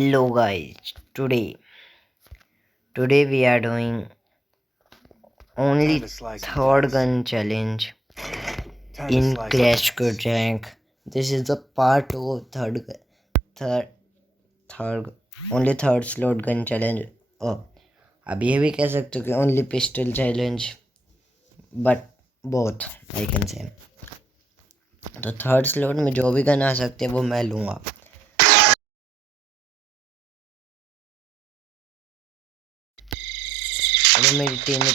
Hello guys, today we are doing only third gun challenge in Clash Code Rank. This is the part of third third only third slot gun challenge. Oh, अब ये भी कह सकते हो कि only pistol challenge, but both I can say. तो third slot में जो भी गन आ सकते हैं वो मैं लूँगा. अगर मेरी टीम में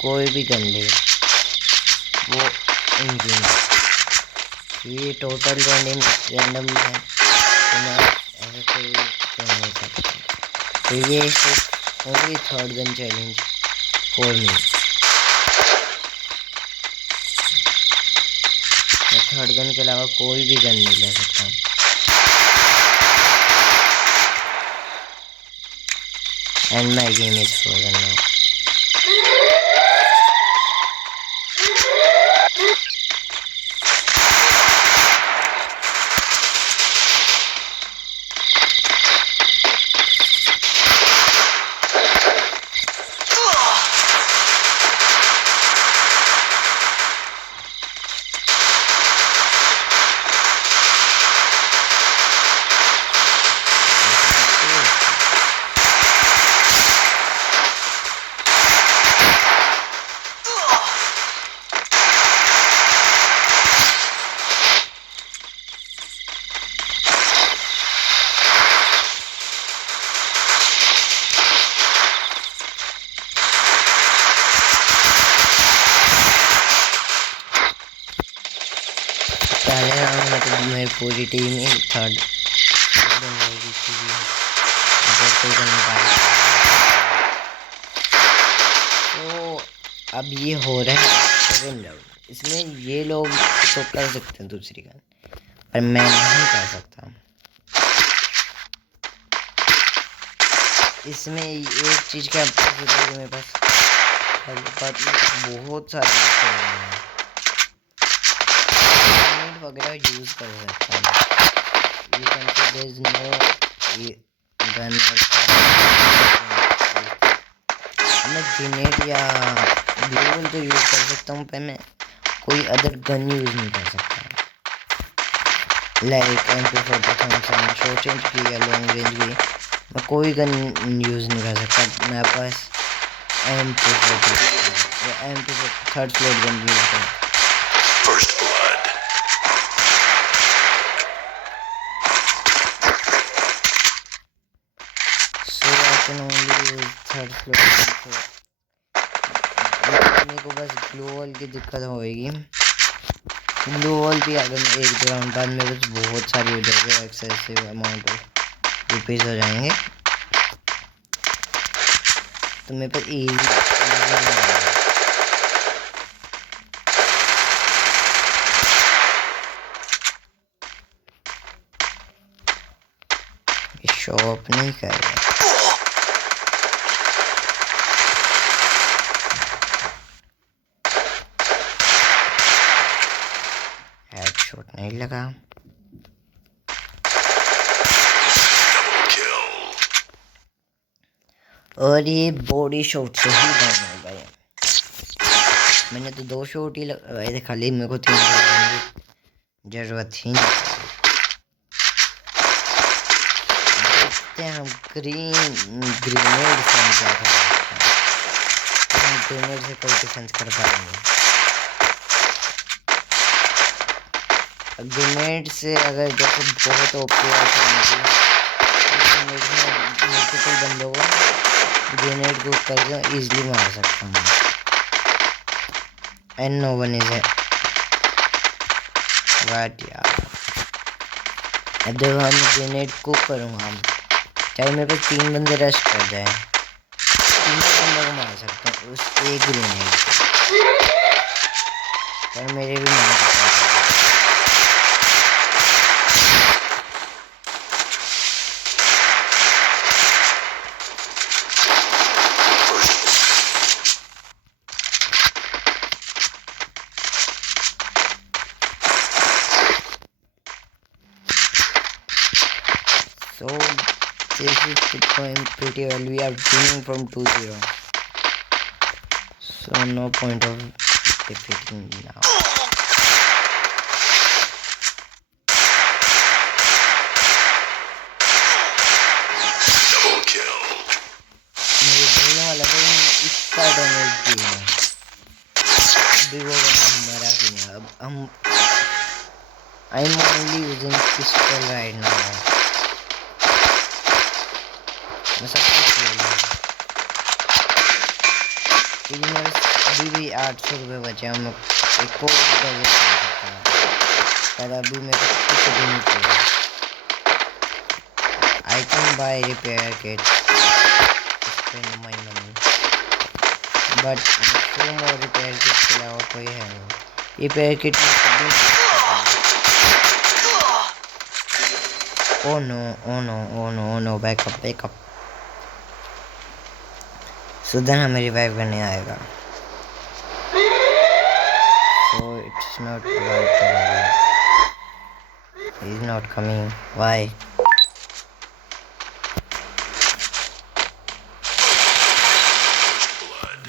कोई भी गन ले वो इंजन, ये टोटल रैंडम है तो मैं ऐसे कोई कर नहीं सकता. तो ये सिर्फ only third gun challenge for me. मैं थर्ड गन के अलावा कोई भी गन नहीं ले सकता. And my game is frozen now. पहले राउंड में तो मेरी पूरी टीम ही थर्ड बन जाएगी क्योंकि अगर कोई गन तो अब ये हो रहा है सेकंड राउंड. इसमें ये लोग तो कर सकते हैं दूसरी गन, पर मैं नहीं कर सकता. इसमें एक चीज़ का मेरे पास बहुत सारे वगैरह यूज कर सकता हूँ. You can say there is no gun. मैं ग्रेनेड या ग्लू तो यूज कर सकता हूँ, पर मैं कोई अदर गन यूज नहीं कर सकता. लाइक MP40 शॉर्ट रेंज की या लॉन्ग रेंज की मैं कोई गन यूज नहीं कर सकता. मेरे पास MP40 या MP40 third slot gun use कर. First blood. can only use third floor. मेरे को बस ग्लो वॉल की दिक्कत होएगी. ग्लो वॉल भी अगर एक दो राउंड बाद मेरे पास बहुत सारी हो जाएगी, एक्सेसिव अमाउंट ऑफ रुपीज़ हो जाएंगे, तो मेरे पास ईजी शॉप नहीं करेगा. हेडशॉट नहीं लगा. और ये बॉडी शॉट से ही डाउन हो गए. मैंने तो 2 शॉट ही लगाए थे खाली, मेरे को 3 लगाने की जरूरत ही नहीं. देखते हैं हम ग्रेनेड से हम क्या कर सकते हैं. हम ग्रेनेड से कोई डिफेंस कर पाएंगे. ग्रेनेड से अगर जैसे बहुत ओपी मल्टीपल बंदों को ग्रेनेड को करके इजीली मार सकता हूँ. And no one is what यार. अब जब हम ग्रेनेड को करूँगा, हम चाहे मेरे पे 3 बंदे रश कर जाए, 3 बंदों को मार सकता हूँ उस एक ग्रेनेड से. पर मेरे भी मार सकता है. So This is going pretty well. We are winning from 2-0. So no point of defeating now. मुझे बोलने वाला था इसका डैमेज भी है अभी वो बंदा मरा भी नहीं अब हम I am only using pistol right now मैं सब कुछ ले लूँ क्योंकि मेरे अभी भी 800 रुपये बचे हम एक और गैजेट ले सकते हैं पर अभी मेरे को कुछ भी नहीं चाहिए I can buy repair kit spend my money but no more repair kit के अलावा कोई है नहीं repair kit में कभी oh no oh no oh no oh no back up Sudan हमें रिवाइव करने आएगा so it's not about the value he's not coming why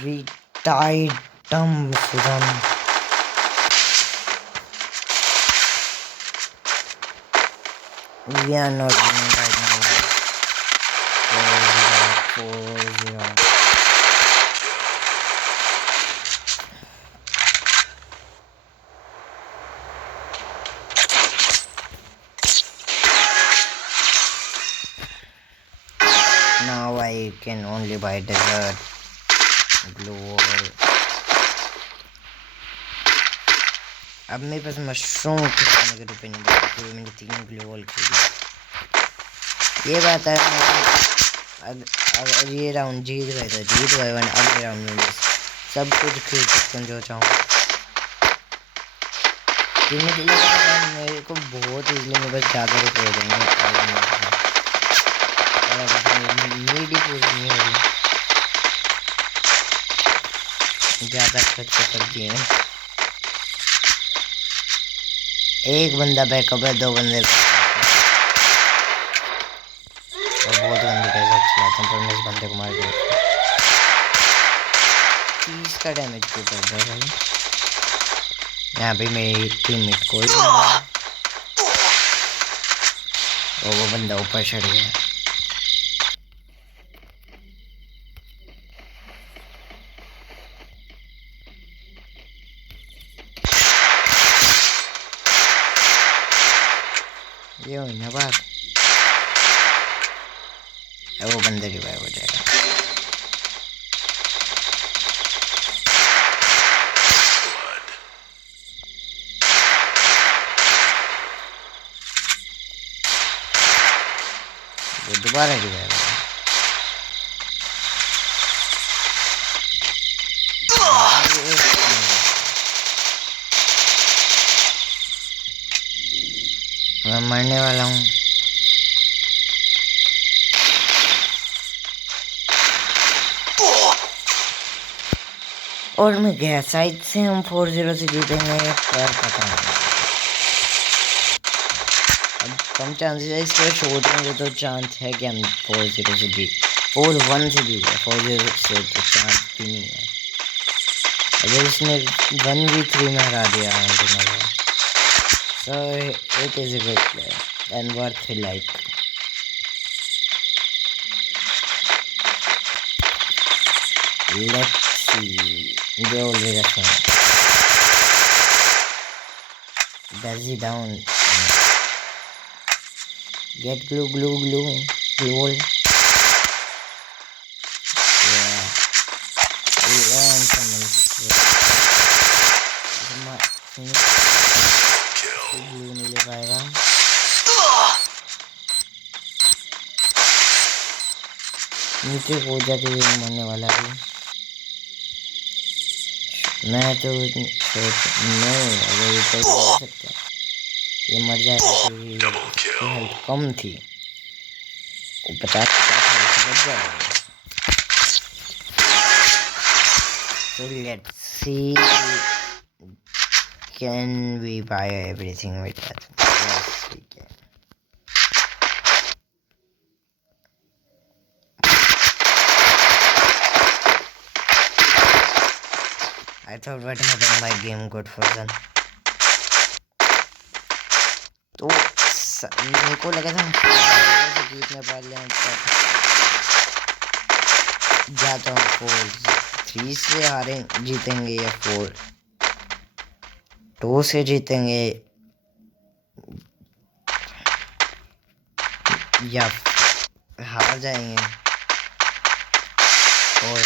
we died dumb Sudan we are not winning right now 4-0 now I can only buy dessert glow अब मेरे पास mushroom खाने के रुपए नहीं बचे तो मैंने 3 ग्लो वॉल खरीदी ये बात है अगर ये राउंड जीत गए तो जीत गए वरना अगले राउंड में सब कुछ खरीद सकता हूँ जो चाहूँ मेरे को बहुत इजली मेरे पास ज़्यादा रुपये हो जाएंगे नीड ही पूरी नहीं हो रही ज़्यादा खर्च कर दिए एक बंदा बैकअप है 2 बंदे और बहुत गंदी कैसे चलाता हूँ पर मैं इस बंदे को मार दिया 30 का डैमेज क्यों कर रहा है भाई यहाँ पे मेरी टीममेट कोई और वो बंदा ऊपर चढ़ गया ये हुई ना बात अब वो बंदे रिवाइव हो जाएगा वो दोबारा रिवाइव होगा मैं मरने वाला हूँ और मैं गया साइड से हम 4-0 से जीतेंगे पर पता नहीं अब कम चांसेस है इसके शॉट में तो चांस है कि हम 4-0 से जीत 4-1 से जीत 4-0 से तो चांस भी नहीं है अगर इसने 1v3 में हरा दिया so it is a good player and worth a like let's see they already found does he down get glue yeah we earned some glue नहीं ले पाएगा नीचे हो जाके ये मरने वाला है मैं तो नहीं अगर ऊपर जा सकता ये मर जाएगा तो हेल्थ कम थी वो 50 बच जाएगा so let's see can we buy everything with that yes we can I thought what happened my game got frozen. तो मेरे को लगा था हम जीतने वाले हैं, पर जाता हूँ 4-3 से हारे जीतेंगे या 4-2 से जीतेंगे या हार जाएंगे। और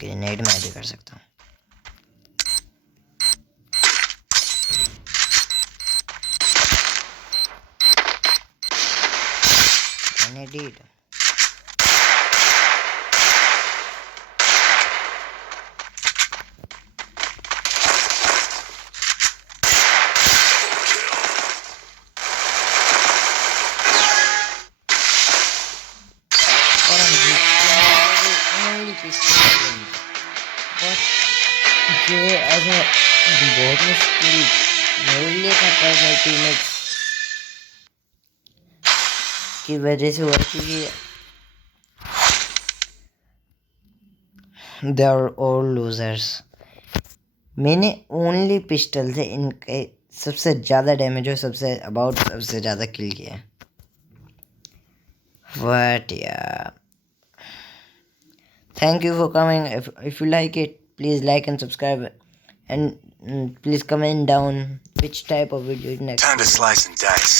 ग्रेनेड में ऐड कर सकता हूँ। ग्रेनेड और हम ये ऐसा बहुत मुश्किल मेरे लिए था, पर मेरे टीममेट्स की वजह से हुआ, क्योंकि दे आर ऑल लूजर्स। मैंने ओनली पिस्टल से इनके सबसे ज़्यादा डैमेज और सबसे ज़्यादा किल किया। But yeah, thank you for coming. If you like it, please like and subscribe, and please comment down which type of video next. Time to slice and dice.